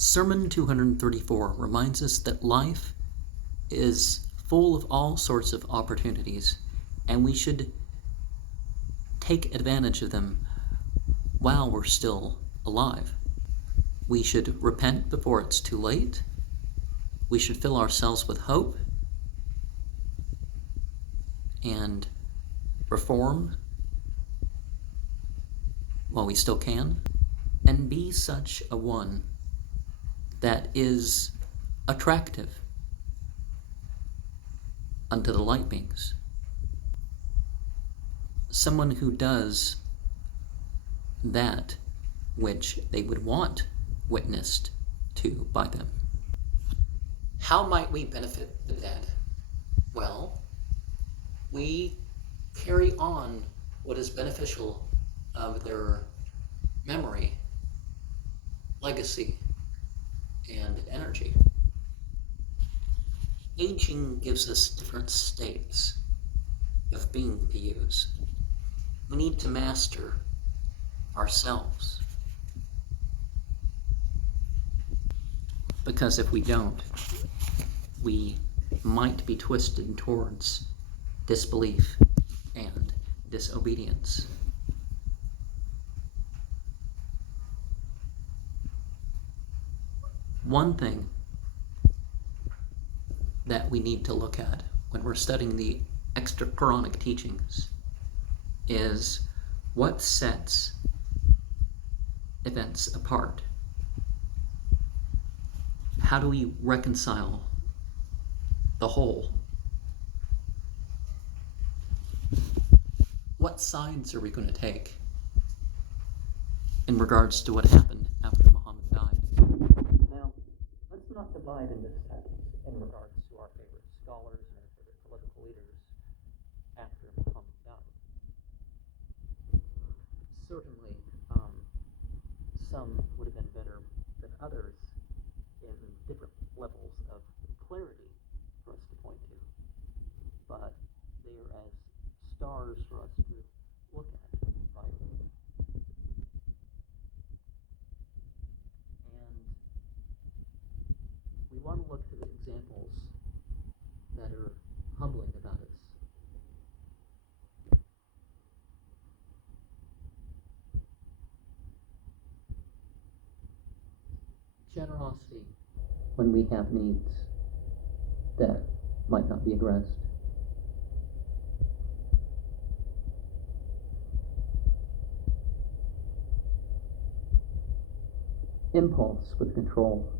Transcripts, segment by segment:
Sermon 234 reminds us that life is full of all sorts of opportunities, and we should take advantage of them while we're still alive. We should repent before it's too late. We should fill ourselves with hope and reform while we still can, and be such a one that is attractive unto the light beings. Someone who does that which they would want witnessed to by them. How might we benefit the dead? Well, we carry on what is beneficial of their memory, legacy, and energy. Aging gives us different states of being to use. We need to master ourselves, because if we don't, we might be twisted towards disbelief and disobedience. One thing that we need to look at when we're studying the extra Quranic teachings is what sets events apart. How do we reconcile the whole? What sides are we going to take in regards to what happened after Muhammad died? Now, let's not divide into sects in regards to our favorite scholars and our favorite political leaders after Muhammad died. Certainly, some would have been better than others in different levels of clarity for us to point to, but they are as stars for us to look at, right? And we want to look to examples that are humbling about us. Generosity when we have needs that might not be addressed. Impulse with control.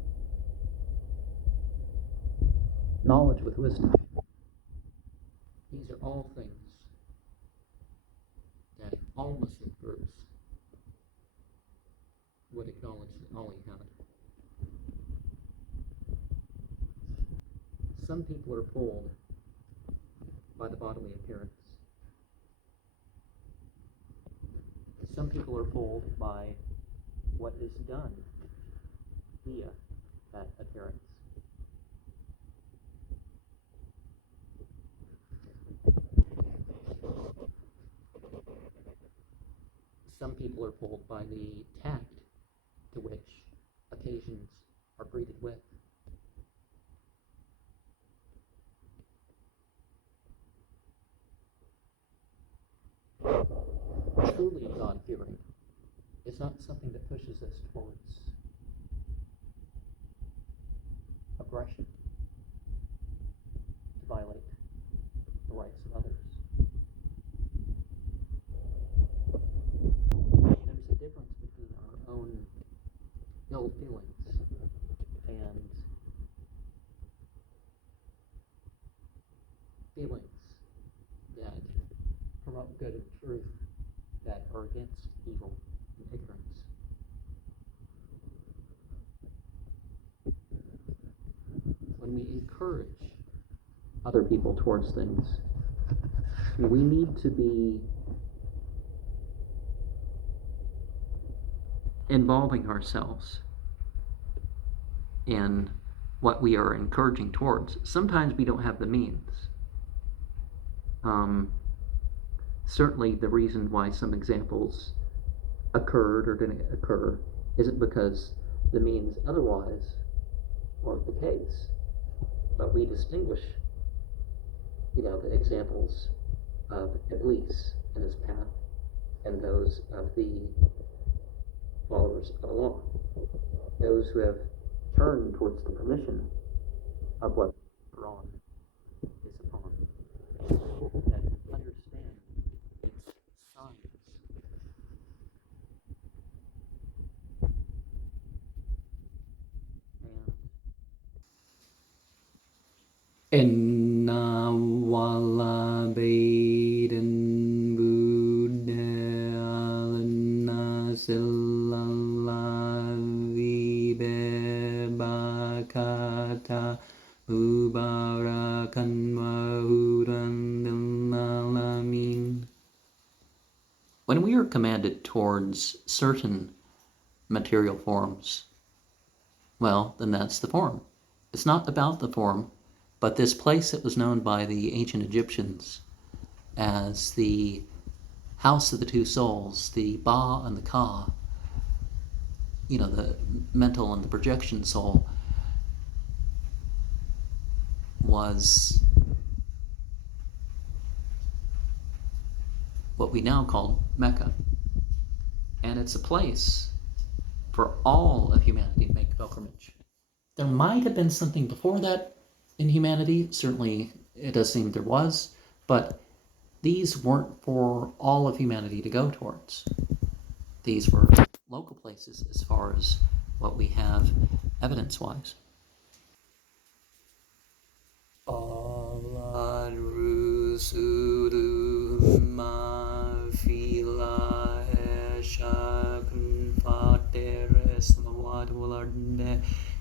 Knowledge with wisdom. These are all things that all Muslim groups would acknowledge that Ali had. Some people are fooled by the bodily appearance. Some people are fooled by what is done via that appearance. Some people are fooled by the tact to which occasions are greeted with. Truly God-fearing is not something that pushes us towards aggression to violate the rights of others. There's a difference between our own ill feelings and feelings that promote good and truth that are against evil and ignorance. When we encourage other people towards things, we need to be involving ourselves in what we are encouraging towards. Sometimes we don't have the means. Certainly the reason why some examples occurred or didn't occur isn't because the means otherwise weren't the case. But we distinguish, the examples of Iblis and his path and those of the followers of Allah. Those who have turned towards the permission of what Quran is upon, that understand its signs. Inna wala baydin budda alna sillallahi bebakata mubarakan wa hudan lil alamin. When we are commanded towards certain material forms, well, then that's the form. It's not about the form, but this place that was known by the ancient Egyptians as the house of the two souls, the Ba and the Ka, the mental and the projection soul, was what we now call Mecca. And it's a place for all of humanity to make pilgrimage. There might have been something before that in humanity, certainly it does seem there was, but these weren't for all of humanity to go towards. These were local places as far as what we have evidence-wise.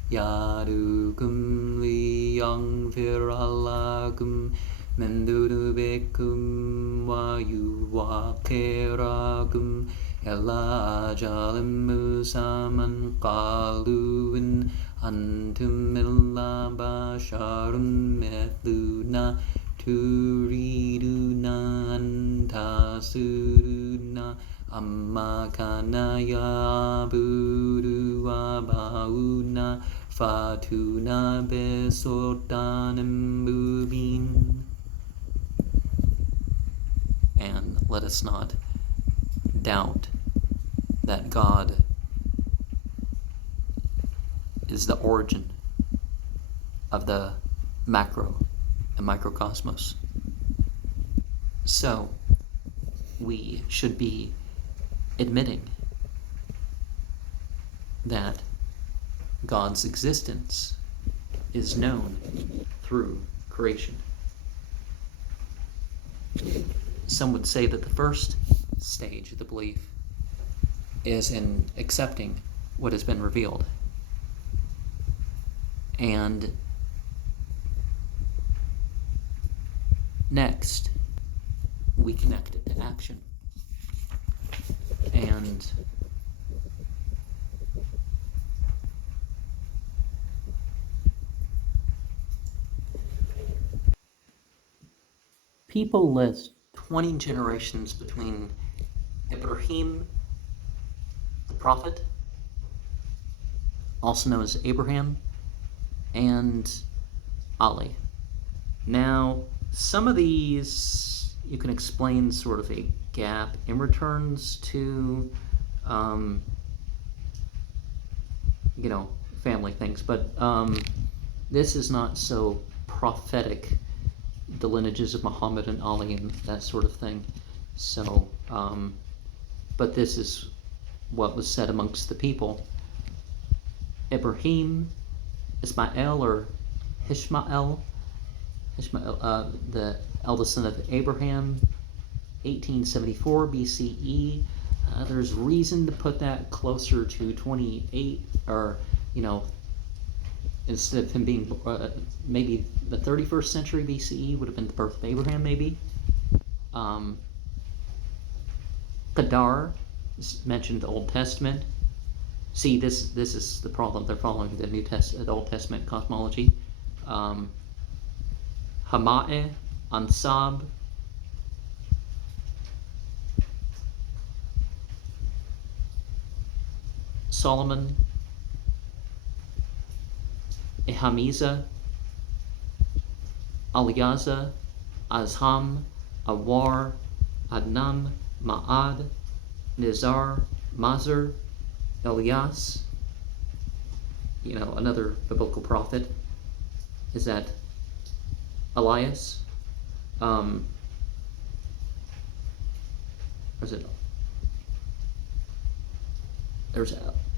Yadukum liyangfiralakum mendudubekum wa yuwakerakum ela jalim musaman qaluin antum illa basharun mithluna turiduna antasuduna amma kana yabudu abauna fatuna besotanim mubin. And let us not doubt that God is the origin of the macro and microcosmos. So we should be admitting that God's existence is known through creation. Some would say that the first stage of the belief is in accepting what has been revealed. And next, we connect it to action. And people list 20 generations between Ibrahim, the prophet, also known as Abraham, and Ali. Now, some of these you can explain sort of a gap in returns to, family things, but this is not so prophetic, the lineages of Muhammad and Ali and that sort of thing. So, but this is what was said amongst the people. Ibrahim, Ismail or Ishmael, the eldest son of Abraham, 1874 BCE. There's reason to put that closer to 28, or, instead of him being maybe the 31st century BCE would have been the birth of Abraham, maybe. Qadar is mentioned in the Old Testament. See, this is the problem. They're following the Old Testament cosmology. Hama'eh, Ansab, Solomon, Ehamiza, Aliyaza, Azham, Awar, Adnam, Ma'ad, Nizar, Mazur, Elias. Another biblical prophet is that Elias. There's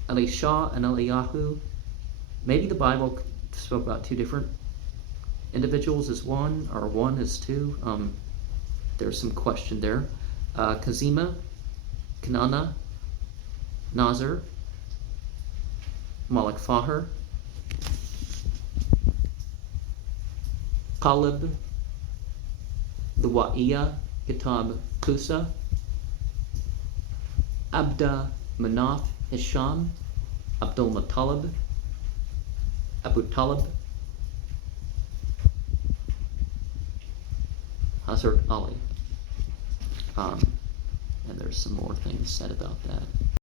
Elisha and Eliyahu. Maybe the Bible spoke about two different individuals as one, or one as two. There's some question there. Kazima, Kanana, Nazir, Malik Fahar, Qalib, the Wa'iya, Kitab Kusa, Abda Manaf Hisham, Abdul Muttalib, Abu Talib, Hazrat Ali. And there's some more things said about that.